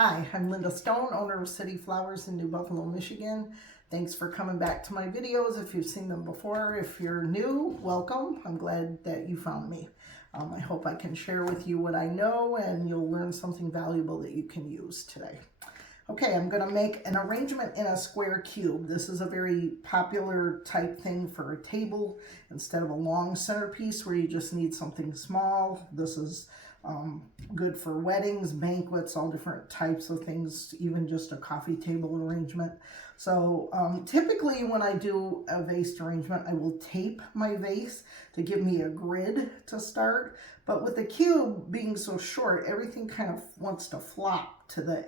Hi, I'm Linda Stone, owner of City Flowers in New Buffalo, Michigan. Thanks for coming back to my videos. If you've seen them before, if you're new, welcome. I'm glad that you found me. I hope I can share with you what I know and you'll learn something valuable that you can use today. Okay, I'm going to make an arrangement in a square cube. This is a very popular type thing for a table instead of a long centerpiece where you just need something small. This is good for weddings, banquets, all different types of things, even just a coffee table arrangement. So typically when I do a vase arrangement, I will tape my vase to give me a grid to start. But with the cube being so short, everything kind of wants to flop to the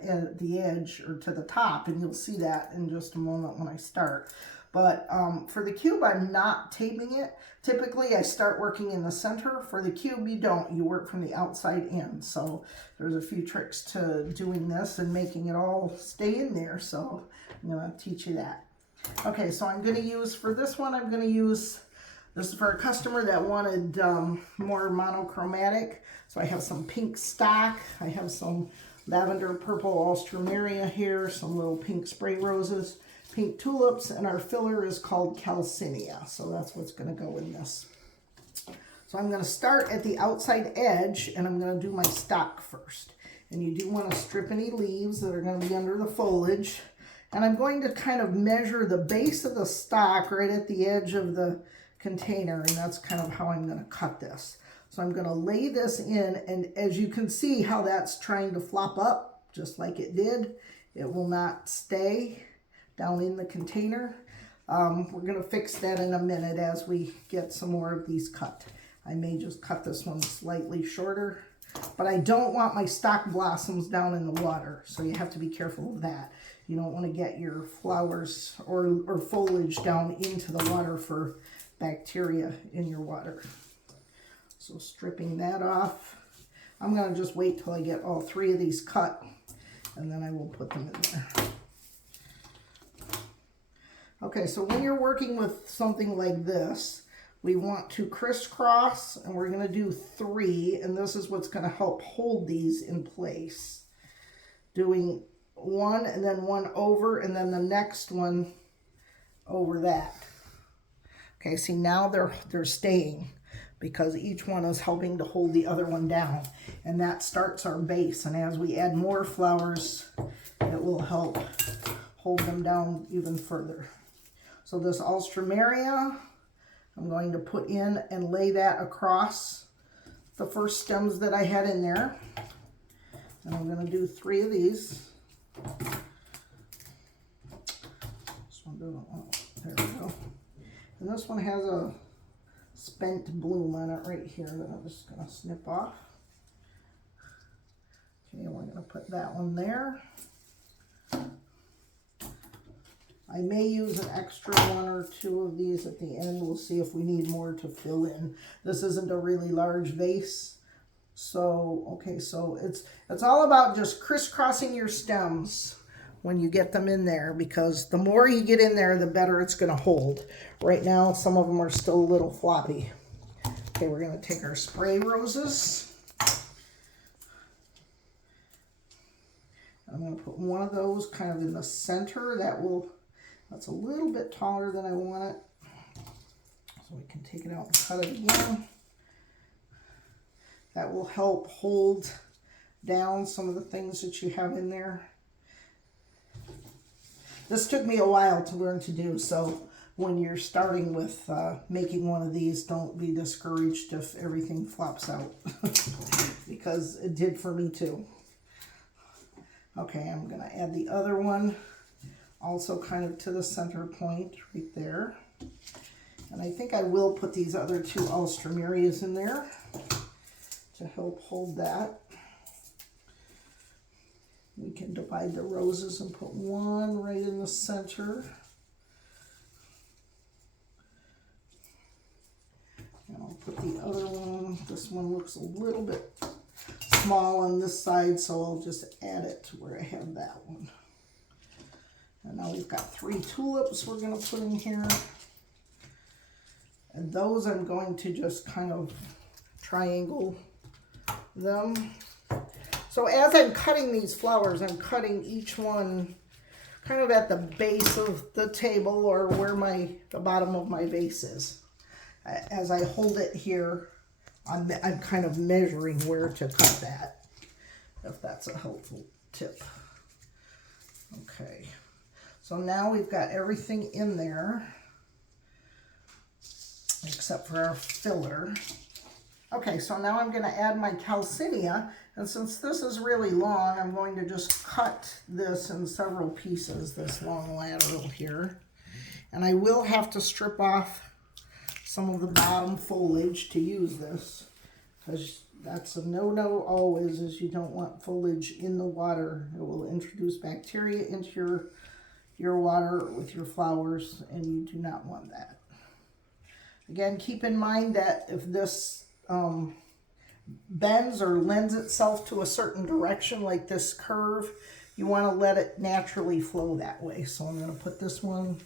edge or to the top, and you'll see that in just a moment when I start. But for the cube, I'm not taping it. Typically, I start working in the center. For the cube, you don't. You work from the outside in. So there's a few tricks to doing this and making it all stay in there. So I'm going to teach you that. Okay, so I'm going to use, for this one, I'm going to use, this is for a customer that wanted more monochromatic. So I have some pink stock. I have some lavender purple alstroemeria here, some little pink spray roses, pink tulips, and our filler is called calcinia. So that's what's going to go in this. So I'm going to start at the outside edge and I'm going to do my stock first. And you do want to strip any leaves that are going to be under the foliage. And I'm going to kind of measure the base of the stock right at the edge of the container, and that's kind of how I'm going to cut this. So I'm going to lay this in, and as you can see how that's trying to flop up, just like it did, it will not stay down in the container. We're going to fix that in a minute as we get some more of these cut. I may just cut this one slightly shorter, but I don't want my stock blossoms down in the water, so you have to be careful of that. You don't want to get your flowers or foliage down into the water for bacteria in your water. So stripping that off. I'm going to just wait till I get all three of these cut, and then I will put them in there. Okay, so when you're working with something like this, we want to crisscross, and we're going to do 3, and this is what's going to help hold these in place. Doing 1 and then 1 over, and then the next one over that. Okay, see now they're staying because each one is helping to hold the other one down, and that starts our base, and as we add more flowers, it will help hold them down even further. So this alstroemeria, I'm going to put in and lay that across the first stems that I had in there. And I'm going to do 3 of these. This one doesn't want, there we go. And this one has a spent bloom on it right here that I'm just going to snip off. Okay, we're going to put that one there. I may use an extra 1 or 2 of these at the end. We'll see if we need more to fill in. This isn't a really large vase. So, okay, so it's all about just crisscrossing your stems when you get them in there, because the more you get in there, the better it's going to hold. Right now, some of them are still a little floppy. Okay, we're going to take our spray roses. I'm going to put one of those kind of in the center. That's a little bit taller than I want it. So we can take it out and cut it again. That will help hold down some of the things that you have in there. This took me a while to learn to do, so when you're starting with making one of these, don't be discouraged if everything flops out, because it did for me too. Okay, I'm going to add the other one, also kind of to the center point right there. And I think I will put these other 2 alstroemerias in there to help hold that. We can divide the roses and put one right in the center. And I'll put the other one, this one looks a little bit small on this side, so I'll just add it to where I have that one. And now we've got 3 tulips we're going to put in here. And those I'm going to just kind of triangle them. So as I'm cutting these flowers, I'm cutting each one kind of at the base of the table or where the bottom of my vase is. As I hold it here, I'm kind of measuring where to cut that, if that's a helpful tip. Okay, so now we've got everything in there except for our filler. Okay, so now I'm going to add my calcenia, and since this is really long, I'm going to just cut this in several pieces, this long lateral here. And I will have to strip off some of the bottom foliage to use this, because that's a no-no always, is you don't want foliage in the water. It will introduce bacteria into your water with your flowers, and you do not want that. Again, keep in mind that if this bends or lends itself to a certain direction, like this curve, you want to let it naturally flow that way. So I'm going to put this one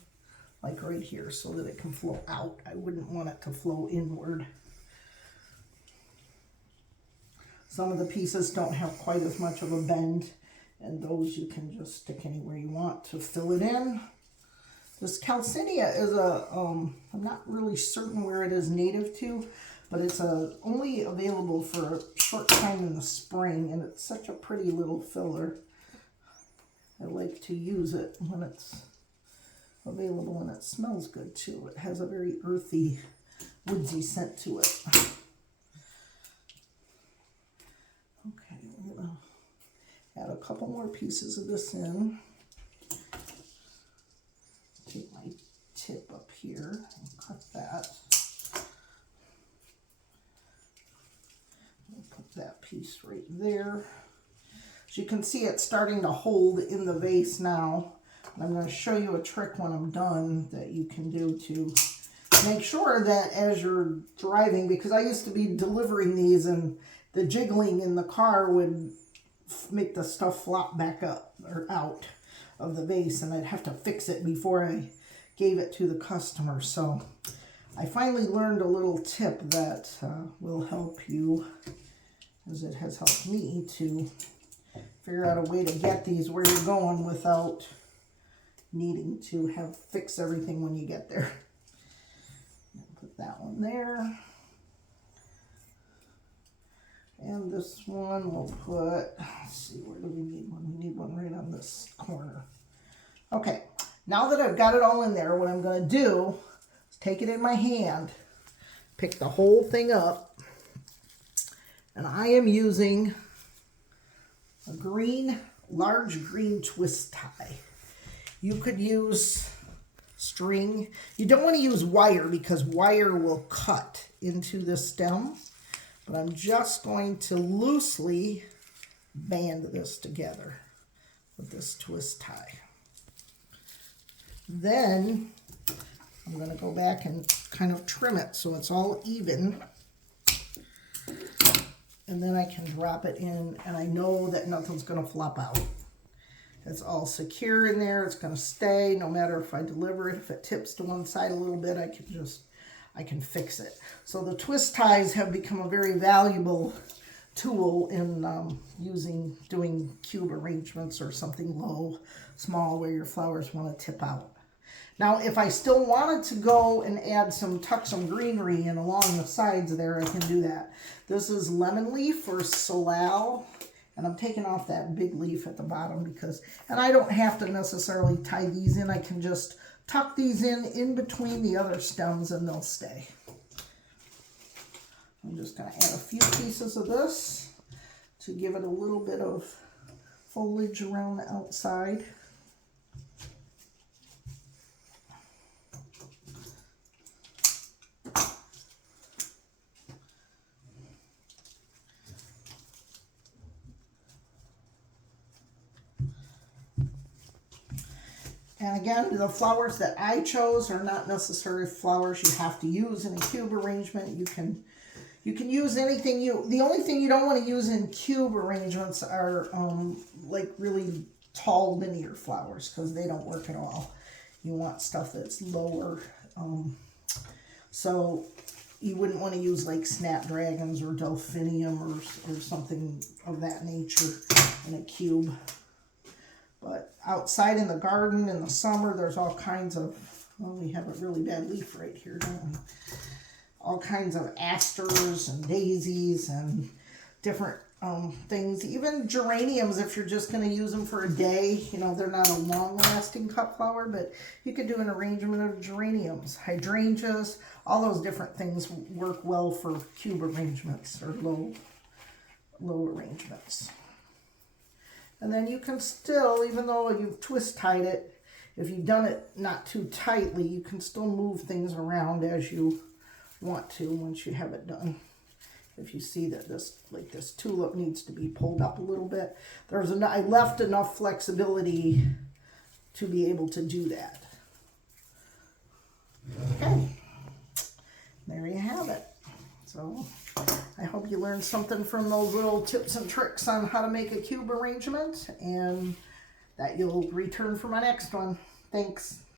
like right here so that it can flow out. I wouldn't want it to flow inward. Some of the pieces don't have quite as much of a bend, and those you can just stick anywhere you want to fill it in. This calcenia is I'm not really certain where it is native to, but it's only available for a short time in the spring, and it's such a pretty little filler. I like to use it when it's available, and it smells good too. It has a very earthy, woodsy scent to it. Okay, I'm going to add a couple more pieces of this in. Take my tip up here and cut that. I'll put that piece right there. As you can see, it's starting to hold in the vase now. And I'm going to show you a trick when I'm done that you can do to make sure that as you're driving, because I used to be delivering these and the jiggling in the car would make the stuff flop back up or out of the vase, and I'd have to fix it before I gave it to the customer. So I finally learned a little tip that will help you, as it has helped me to figure out a way to get these where you're going without needing to fix everything when you get there. Put that one there. And this one we'll put, let's see, where do we need one? We need one right on this corner. Okay, now that I've got it all in there, what I'm going to do is take it in my hand, pick the whole thing up, and I am using a large green twist tie. You could use string. You don't want to use wire because wire will cut into the stem. But I'm just going to loosely band this together with this twist tie. Then I'm going to go back and kind of trim it so it's all even. And then I can drop it in, and I know that nothing's going to flop out. It's all secure in there. It's going to stay no matter if I deliver it. If it tips to one side a little bit, I can fix it. So the twist ties have become a very valuable tool in doing cube arrangements or something small where your flowers want to tip out. Now, if I still wanted to go and tuck some greenery in along the sides there, I can do that. This is lemon leaf or solal, and I'm taking off that big leaf at the bottom and I don't have to necessarily tie these in. I can just tuck these in between the other stems and they'll stay. I'm just going to add a few pieces of this to give it a little bit of foliage around the outside. And again, the flowers that I chose are not necessarily flowers you have to use in a cube arrangement. You can use anything the only thing you don't want to use in cube arrangements are like really tall linear flowers, because they don't work at all. You want stuff that's lower. So you wouldn't want to use like snapdragons or delphinium or something of that nature in a cube. But outside in the garden in the summer, there's all kinds of, well, we have a really bad leaf right here, don't we? All kinds of asters and daisies and different things. Even geraniums, if you're just going to use them for a day, you know, they're not a long-lasting cut flower, but you could do an arrangement of geraniums, hydrangeas, all those different things work well for cube arrangements or low arrangements. And then you can still, even though you've twist tied it, if you've done it not too tightly, you can still move things around as you want to once you have it done. If you see that this tulip needs to be pulled up a little bit, I left enough flexibility to be able to do that. Okay, there you have it. So I hope you learned something from those little tips and tricks on how to make a cube arrangement, and that you'll return for my next one. Thanks.